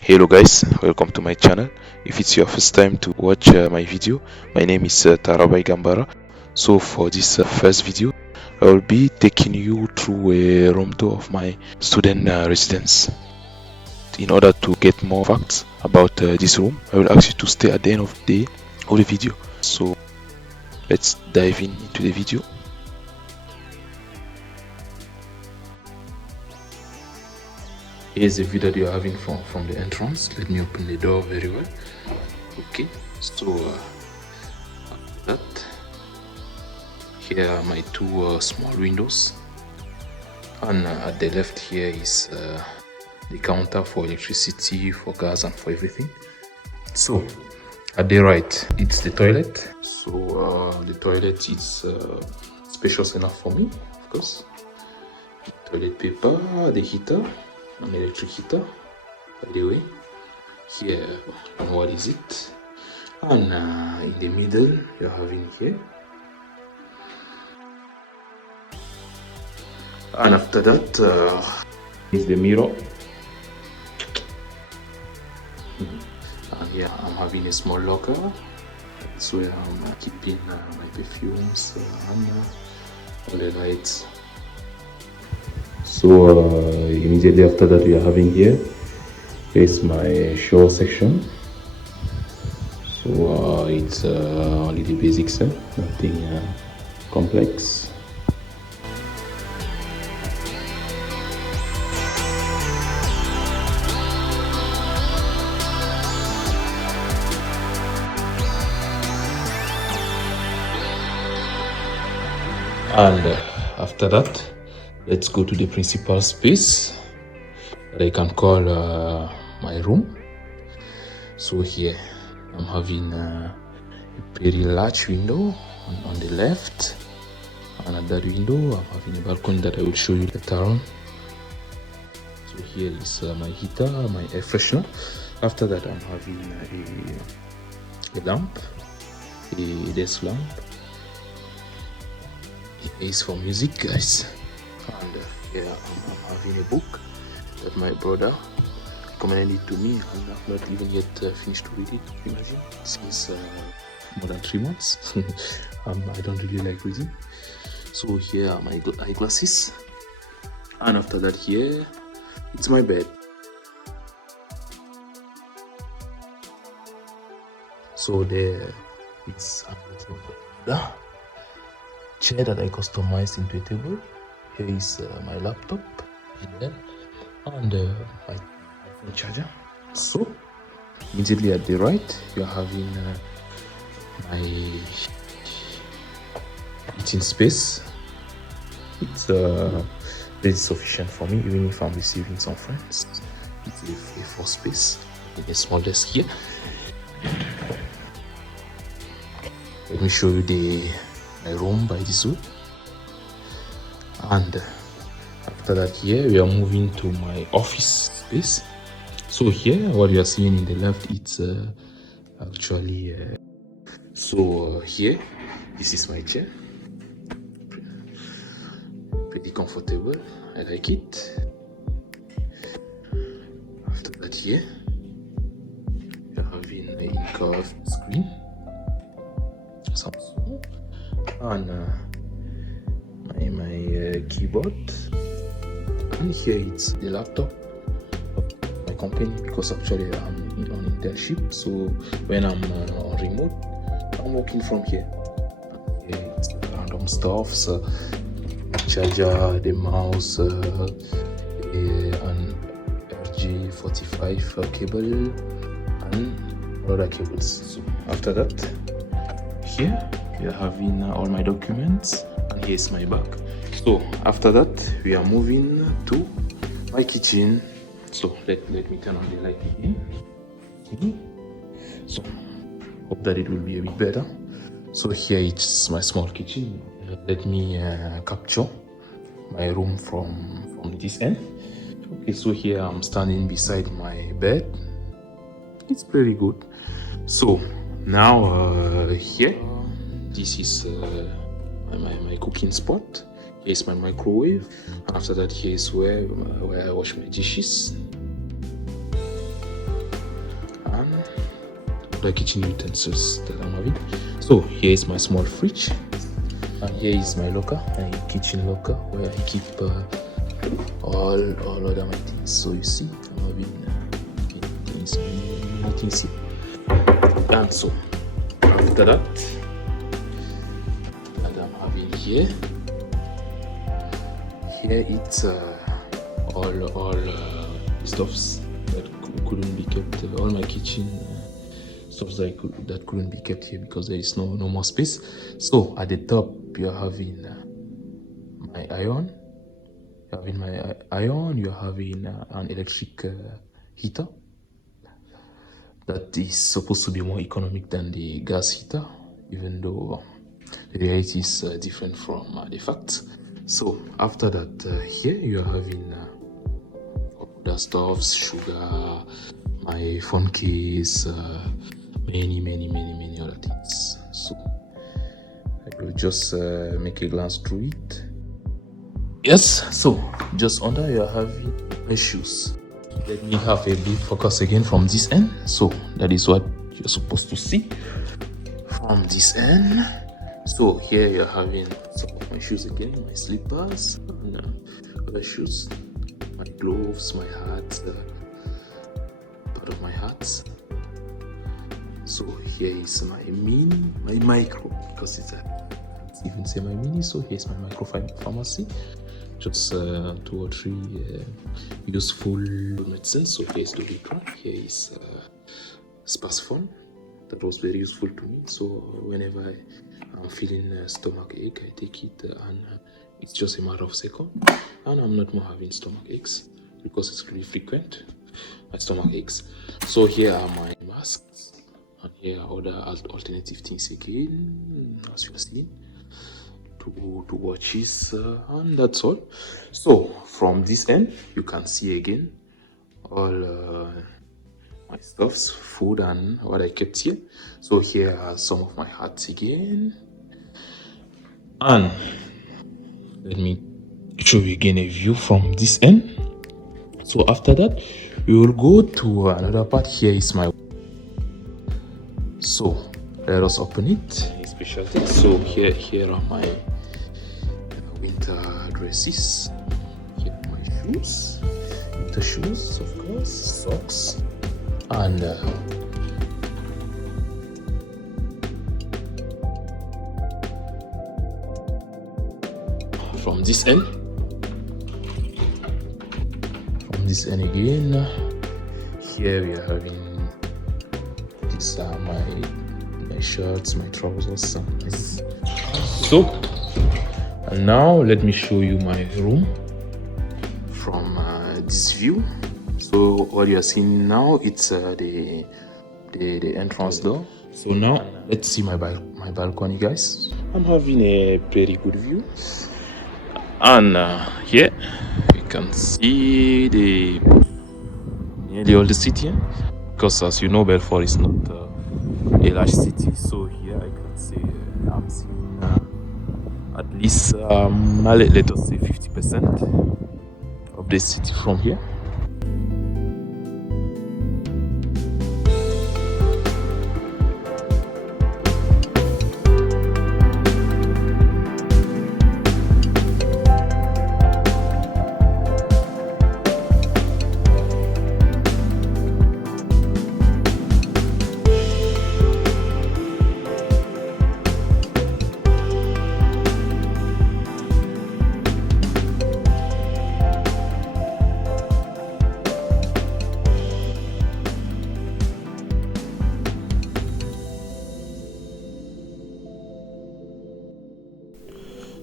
Hello guys, welcome to my channel. If it's your first time to watch my video, my name is Tarabai Gambara. So for this first video, I will be taking you through a room tour of my student residence. In order to get more facts about this room, I will ask you to stay at the end of the video. So let's dive into the video. Here's the view that you're having from the entrance. Let me open the door very well. Okay, so that here are my two small windows, and at the left here is the counter for electricity, for gas, and for everything. So at the right, it's the toilet. So the toilet is spacious enough for me, of course. Toilet paper, the heater, an electric heater, by the way. Here, and what is it? And in the middle, you're having here. And after that is the mirror. And here I'm having a small locker. That's where I'm keeping my perfumes and all the lights. So immediately after that, we are having here is my shower section. So it's only the basics, nothing complex. And after that, let's go to the principal space that I can call my room. So here I'm having a very large window on the left, and at that window I'm having a balcony that I will show you later on. So here is my heater, my air freshener. After that I'm having a lamp, a desk lamp. It is for music, guys. And here I'm having a book that my brother recommended it to me, and I've not even yet finished to read it. Imagine, since more than 3 months. I don't really like reading. So here are my eyeglasses, and after that here it's my bed. So there it's the chair that I customized into a table. Here is my laptop here, and my phone charger. So immediately at the right, you're having my eating space. It's very sufficient for me, even if I'm receiving some friends. It's a A4 space in a small desk here. Let me show you my room by this way. And after that here we are moving to my office space. So here what you are seeing in the left, it's actually here this is my chair, pretty comfortable, I like it. After that here we are having a curved screen, Samsung, and my keyboard, and here it's the laptop of my company, because actually I'm on internship. So when I'm on remote, I'm working from here. It's random stuff, so charger, the mouse, an RJ45 cable, and other cables. So after that, here we are having all my documents, and here's my bag. So after that we are moving to my kitchen. So let me turn on the light again. So hope that it will be a bit better. So here it's my small kitchen. Let me capture my room from this end. Okay, so here I'm standing beside my bed. It's very good. So now here, this is my cooking spot. Here's my microwave. After that, here's where I wash my dishes. the kitchen utensils that I'm having. So here is my small fridge, and here is my locker, my kitchen locker, where I keep all other my things. So you see, I'm having things, many things here. And so after that, and I'm having here it's all stuffs that couldn't be kept, all my kitchen stuffs that couldn't be kept here because there is no more space. So at the top you're having my iron, you're having an electric heater that is supposed to be more economic than the gas heater, even though the reality is different from the fact. So after that, here you are having other stuffs, sugar, my phone case, many other things. So I will just make a glance through it. Yes, so just under you are having my shoes. Let me have a big focus again from this end. So that is what you're supposed to see from this end. So here you're having some of my shoes again, my slippers, and other shoes, my gloves, my hat, part of my hat. So here is my micro, because it's even say my mini. So here's my micro pharmacy, just 2 or 3 useful medicines. So here's Doliprane, here is Spasfon. That was very useful to me. So whenever I'm feeling stomach ache, I take it, and it's just a matter of seconds, and I'm not more having stomach aches because it's really frequent, my stomach aches. So here are my masks, and here are other alternative things again, as you have seen, to watches, and that's all. So from this end you can see again all my stuffs, food, and what I kept here. So here are some of my hats again, and let me show you again a view from this end. So after that we will go to another part. Here is my, so let us open it. Special things. So here are my winter dresses. Here are my shoes, winter shoes, of course, socks, and from this end again, here we are having, these are my shirts, my trousers, so. And now let me show you my room from this view. So what you are seeing now, it's the entrance door. So now let's see my balcony, guys. I'm having a pretty good view, and here you can see nearly all the city, because as you know, Belfort is not a large city. So here I can say I'm seeing at least let us say 50% of the city from here.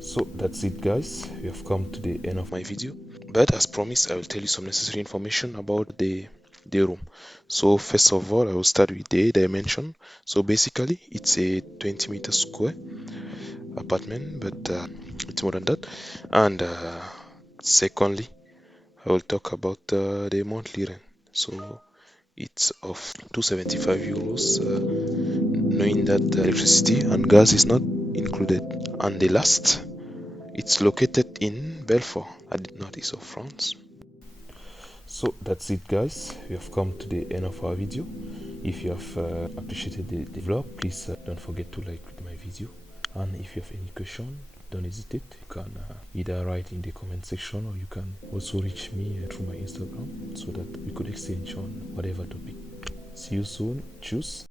So that's it, guys. We have come to the end of my video, but as promised I will tell you some necessary information about the room. So first of all, I will start with the dimension. So basically it's a 20 meter square apartment, but it's more than that. And secondly, I will talk about the monthly rent. So it's of 275 euros, knowing that electricity and gas is not included. And the last, it's located in Belfort at the northeast of France. So that's it, guys. We have come to the end of our video. If you have appreciated the vlog, please don't forget to like my video, and if you have any question, don't hesitate. You can either write in the comment section, or you can also reach me through my Instagram, so that we could exchange on whatever topic. See you soon. Tschüss.